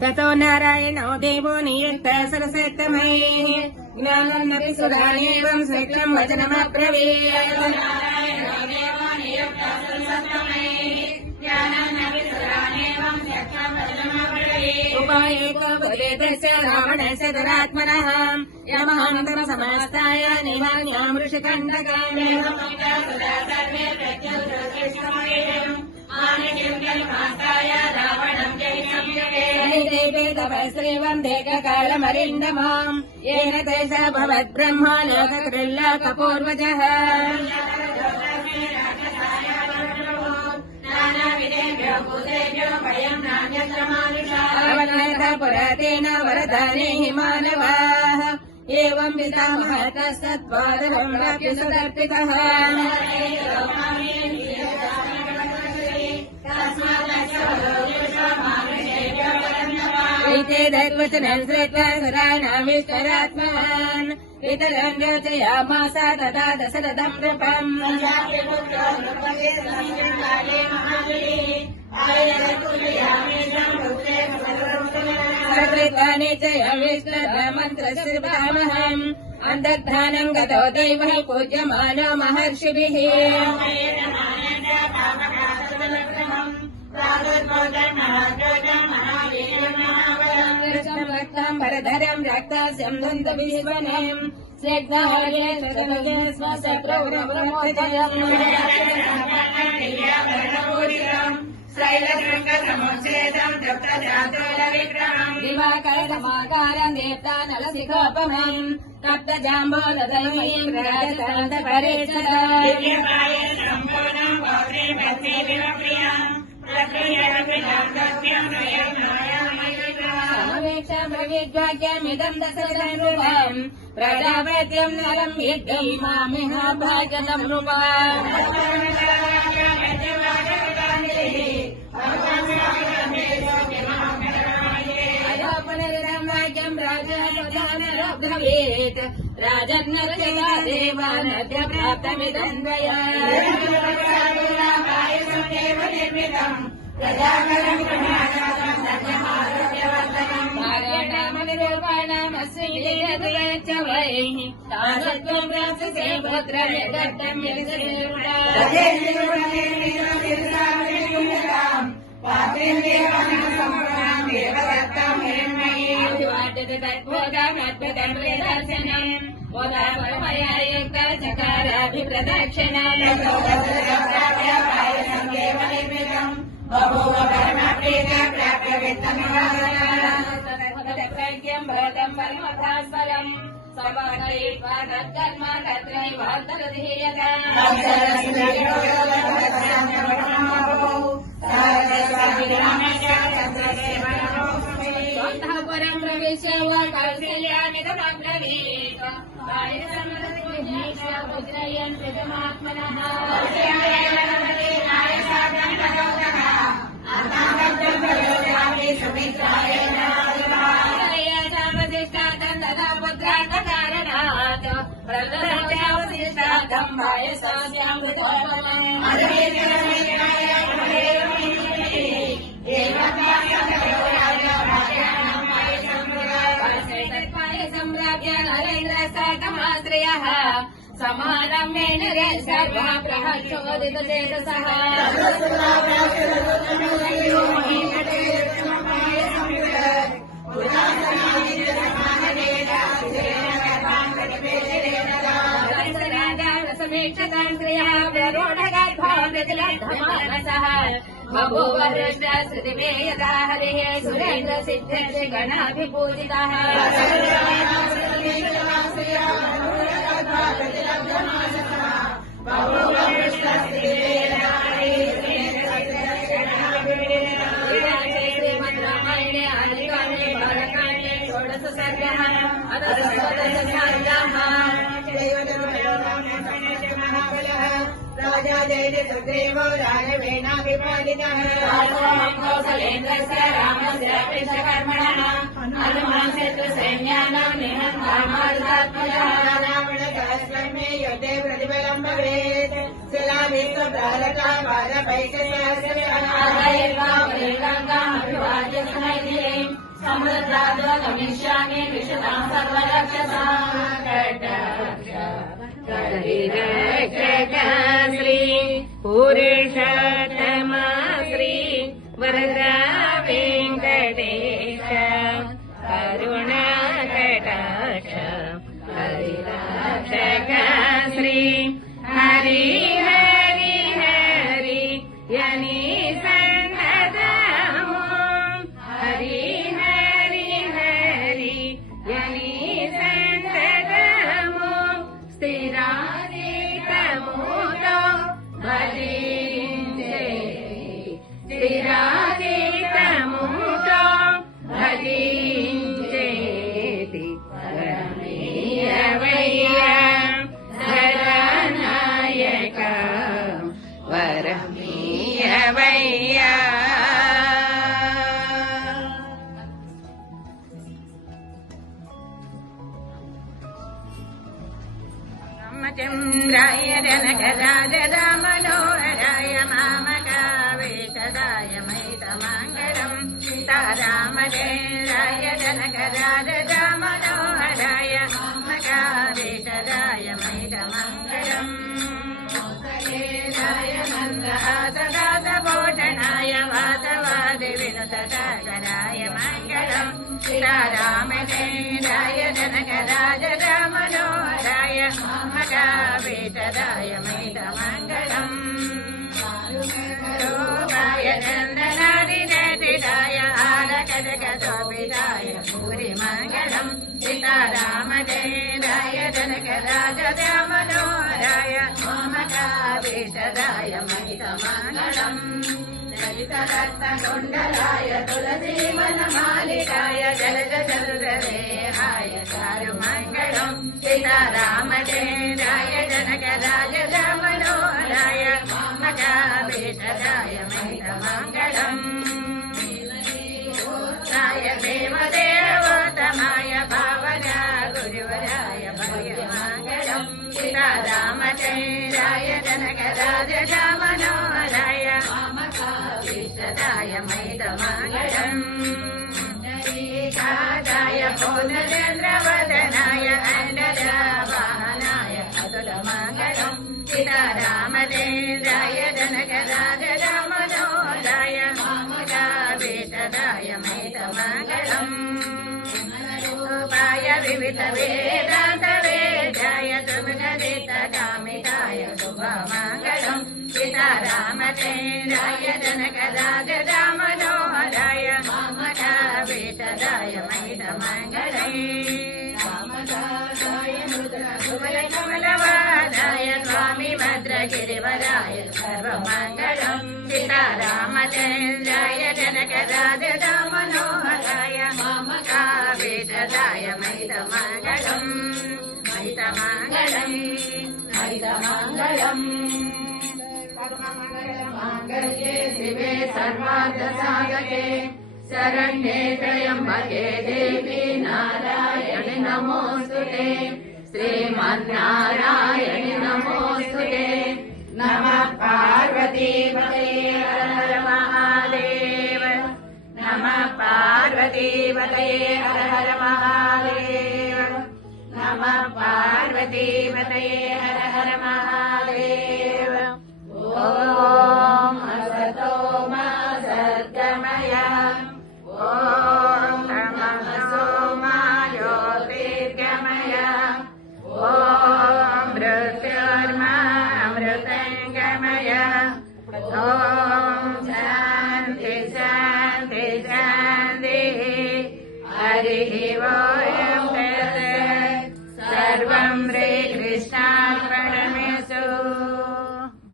ततो नारायणो देवो नियुक्तः सरसेत्तमैः ज्ञानमपि सुरानेवं स्वेच्छं वचनमब्रवीत्। उपायेको भवेदस्य रावणस्य दुरात्मनः यमहन्तं समास्ताय निवान्यां ऋषिकण्टकाम्। देककालमरिन्दमाम् येन तेषा भवद्ब्रह्मा लोककृल्लोकपूर्वजः। पुरातेन वरदानेः मानवाः एवं पितामहतस्तत्त्वादहं वाप्य सदर्पितः। एतद्वचनं श्रुत्वा सुराणामिष्टरात्मान् इतरं योजयामास तथा दशरथं नृपम्। मन्त्रश्रुतामहम् अन्तर्धानं गतो दैवः पूज्यमानो महर्षिभिः। भरधरं रक्तास्यं दन्तविश्वनम् दिवाकरसमाकारं देवतानलशिखोपमम् तप्तजाम्बूलदलमयीं समवेक्षाब्रवीद्वाक्यमिदं दशरथम् प्रजापत्यं नरं यज्ञं मामिह भाजनं नृपाम्। वाक्यं राजप्रधानरब्रवीत् राजन्नरजया देवानद्य प्राप्तमिदन्वया। परं प्रविश्य कौशल्यामिदमब्रवीत् समारम्भेन सर्वः प्रहर्षोदितचेतसः समीक्षतान्त्र्यः व्यारूढगर्भावृतिलब्धमानसः बभूव हृष्टश्रुतिमे यदा हरिः सुरेन्द्रसिद्धस्य गणाभिपूजितः। श्रीमद्रामायणे आदिकाण्डे बालकाण्डे षोडश सर्गः अथ राजा जयति सुग्रीवो राघवेणाभिपादितः कौसलेन्द्रस्य रामस्य पितृकर्मणः हनुमान् शत्रुसैन्यानां निहन्तात्मजः रावणकास्मे युद्धे प्रतिफलं भवेत् शिलाभिस्तु प्रारता पादपैकशास्त्रविहारयित्वाभिवाद्य सुनैतिरीं समुद्राद्वा गमिष्यामि विशतां सर्वरक्षसां श्री पुरुषोत्तम श्री वरदा वेङ्कटेश करुणाकटाक्ष हरिरक्षक श्री हरि हरि हरि यनि सन्नतमो हरि हरि हरि यनि सन्नतमो स्थिरादितमूलो भजिञ्जे स्थिरादितमूलो भजिञ्जेति वरमीय वैय धरनायक वरमीय वैय रामचन्द्राय जनकराज रामनोहराय मामकावेशदाय मैतमङ्गलम् सीतारामचन्द्राय जनकराज रामनोहराय मामकावेशदाय मैतमङ्गलम् कौसलेयाय नन्दहासदासभूषणाय वासवादि विनुतसागराय मङ्गलम् सीतारामचन्द्राय जनकराज रामनोहराय मामकावेशदाय मैतमङ्गलम् रूपाय चन्दनादिजटिलाय हारकटकशोभिताय भूरिमङ्गलम् सीतारामचन्द्राय जनकराज रामनोहराय मामकावेशदाय मैतमङ्गलम् ललितरत्नकुण्डलाय तुलसीवनमालिकाय जलजचन्द्रदेहाय चारुमङ्गलम् सीतारामचन्द्राय जनकराज रामनोहराय मामकावेशदाय मैतमङ्गलम् देवदेवोत्तमाय भावना गुरुवराय भयमङ्गलम् सीतारामचन्द्राय जनकराज रामनोहराय मामकावेशदाय मैतमङ्गलम् कादाय पूर्णचन्द्रवदनाय अण्डजावाहनाय अतुलमङ्गलम् सीतारामचन्द्राय जनकराज रामनोहराय मामकावेशदाय मैतमङ्गलम् रूपाय विविधवेदान्तवेद्याय सुगुणदितकामिताय शुभमङ्गलम् सीतारामचन्द्राय जनकराज रामनोहराय मामकावेशदाय मैतमङ्गलम् कमलवादाय स्वामी भद्रगिरिवराय सर्वमङ्गलम् सीतारामचन्द्राय जनकराज रामनोहराय मामकावेशदाय मैतमङ्गलम् मैतमङ्गलम् मैतमङ्गलम् सर्वमङ्गलमाङ्गल्ये शिवे सर्वार्थसाधके शरण्ये त्र्यम्बके देवी नारायणि नमोऽस्तुते श्रीमन्नारायणि नमोऽस्तुते नमः पार्वतीपतये हर हर महादेव नमः पार्वतीपतये हर हर महादेव नमः पार्वतीपतये हर हर महादेव ॐ असतो मा सद्गमय ॐ तमसो मा ज्योतिर्गमय ॐ मृत्युर्मा अमृतङ्गमय ॐ शान्ति शान्ति शान्तिः हरिः ॐ